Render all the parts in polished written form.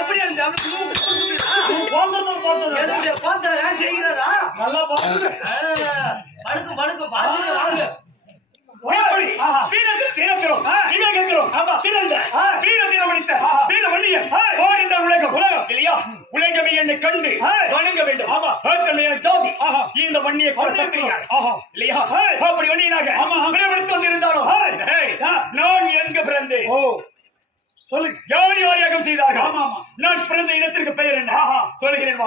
எப்படி செய்கிறதா நல்லா பழுக்கு பாத்து வாங்க உலகமே என்னை கண்டு வணங்க வேண்டும். ஜாதி இந்த வன்னியை இல்லையா? அப்படி வன்னியனாக வந்திருந்தாலும் நான் எங்க பிறந்தேன் சொல்லு. யார் யார் யாகம் செய்தார்கள்? நான் பிறந்த இடத்திற்கு பெயர் என்ன சொல்லுகிறேன்.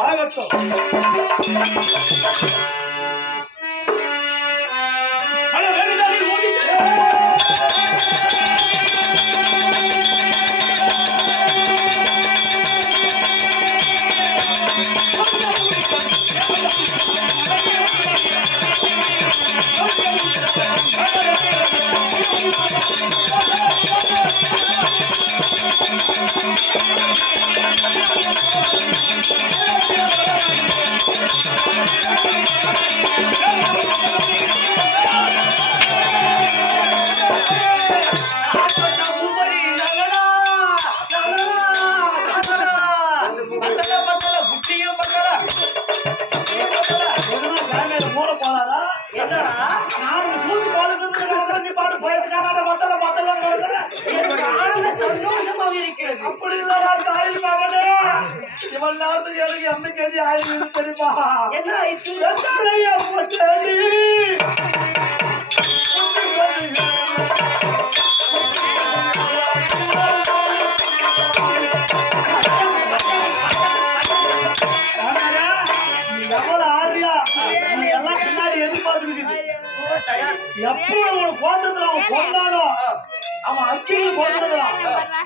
அவன் அக்கில் போடுறான்.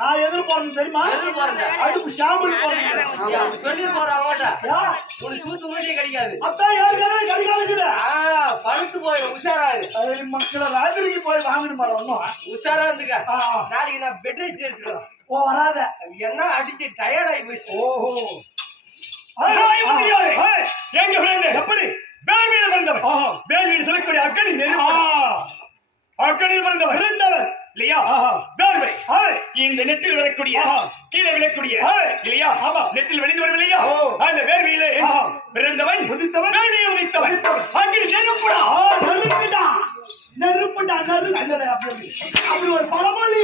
நான் எதிர்பார்த்து தெரியுமா? அதுக்கு ஷாம்பு சொல்லி போறான். உனக்கு சூத்து மூட்டே கிடைக்காது. அதான் ஏற்கனவே கிடைக்காதுக்குது. பழுத்து போய் உஷாராரு. மக்களை ராத்திரிக்கு போய் வாங்கணும் மேடம். ஒன்னும் உஷாரா இருந்துக்க. நாளைக்கு நான் பெட் ரெஸ்ட் எடுத்துக்கிறோம். ஓ வராத என்ன அடிச்சு டயர்ட் ஆகி போயிடுச்சு. ஓஹோ எப்படி வேல்வீடு பிறந்தவர்? வேல்வீடு சொல்லக்கூடிய அக்கனி அக்கனில் பிறந்தவர் இல்லையா? இந்த நெற்றில் விழக்கூடிய கீழே விழக்கூடிய இல்லையா? நெற்றில் விழுந்து வரும் இல்லையா? அந்த வேர்வையிலே பிறந்தவன் உதித்தவன் உதித்தவன் அக்கினி நெருப்புடா அப்படி ஒரு பழமொழி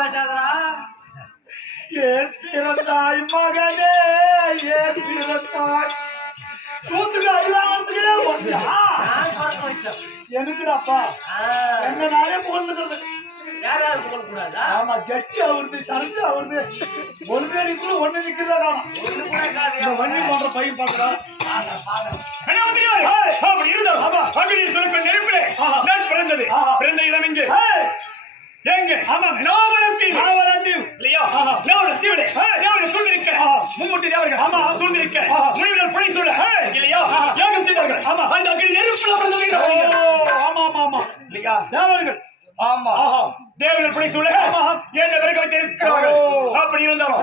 பேசாதரா. ஏன் பிறந்தாய் மகனே, ஏன் பிறந்தாய்? சூத்துக்கு அடிவாங்கிறதுக்கே எனக்குடாப்பா என்ன நாளே போடுறது. யாராவது போடக்கூடாது. ஆமா ஜட்ஜி அவருது சரஞ்சு அவருது ஒழுங்கு கூட ஒண்ணு நிக்கிறதா காணும். வண்டி போன்ற பையன் பாக்குறா பிறந்தது. பிறந்த இடம் எங்கே? எங்க? மும்மூர்த்தி தேவர்கள் சூழ்ந்திருக்க முனிவர்கள் பணி சொல்ல இல்லையா? யாகம் செய்தார்கள். அந்த அக்கினி நெருப்புல இல்லையா? தேவர்கள் தேவர்கள் பணி சொல்ல என்ன விறகு வைத்திருக்கிறார்கள். அப்படி இருந்தாலும்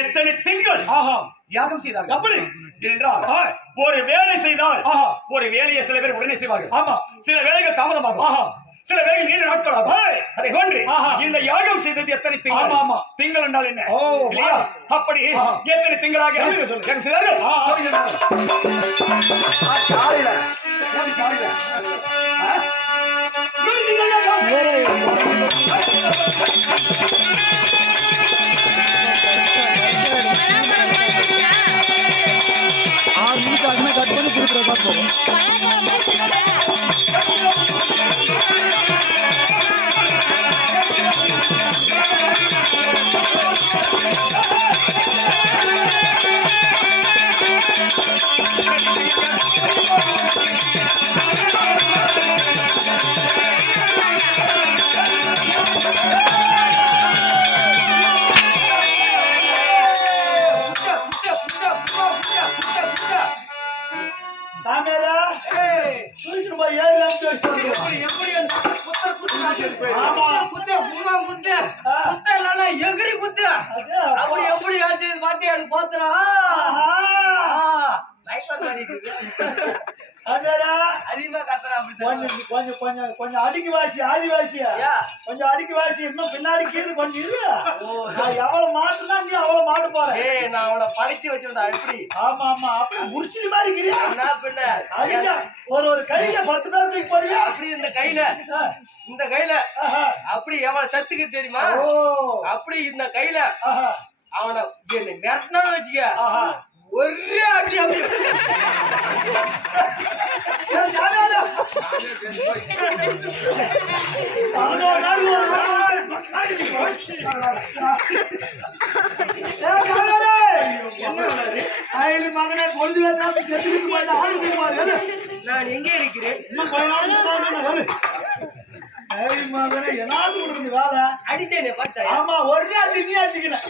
எத்தனை திங்கள் யாகம் செய்தார்கள். அப்படி என்றால் ஒரு வேலை செய்தால் ஒரு வேலையை சில பேர் உடனே செய்வார்கள். சில வேலைகள் தாமதமாகும். சில வேலைகள் நீண்ட நாட்களாகும். அதை போன்று இந்த யாகம் செய்தது எத்தனை திங்கள்? திங்கள் என்றால் என்ன இல்லையா? அப்படி எத்தனை திங்களாக யாகம் செய்தார்கள்? கட் பண்ணி கொடுக்குறேன். எகிரி குத்து அப்படி எப்படி ஆச்சு பாத்தியா? பாத்துறா அண்ணா அதிகமா கத்துறா கொஞ்சம் கொஞ்சம் கொஞ்சம் கொஞ்சம் அடிக்கு வாசி ஆதிவாசியா கொஞ்சம் அடிக்கு வாசி இன்னும் பின்னாடி கீழே கொஞ்சம் இரு நான் எவ்வளவு மாட்டுனா நீ அவ்வளவு மாட்டு போற ஏய் நான் அவனை படைச்சு வச்சுடா எப்படி ஆமா ஆமா அப்படி முடிச்சு மாதிரி இருக்கிறியா என்ன பின்ன அடிக்க ஒரு கையில 10 பேர் தூக்கி போறியா அப்படி இந்த கையில அப்படி எவ்வளவு சத்துக்கு தெரியுமா அப்படி இந்த கையில அவனை மிரட்டினான்னு வச்சுக்க ஒரே அடி அப்படி மகனே பொழுது நான் எங்கே இருக்கிறேன் மகனே என்னாவது வேலை அடித்தேனே பார்த்தா ஆமா ஒரே அடி நீ அடிச்சுக்கணும்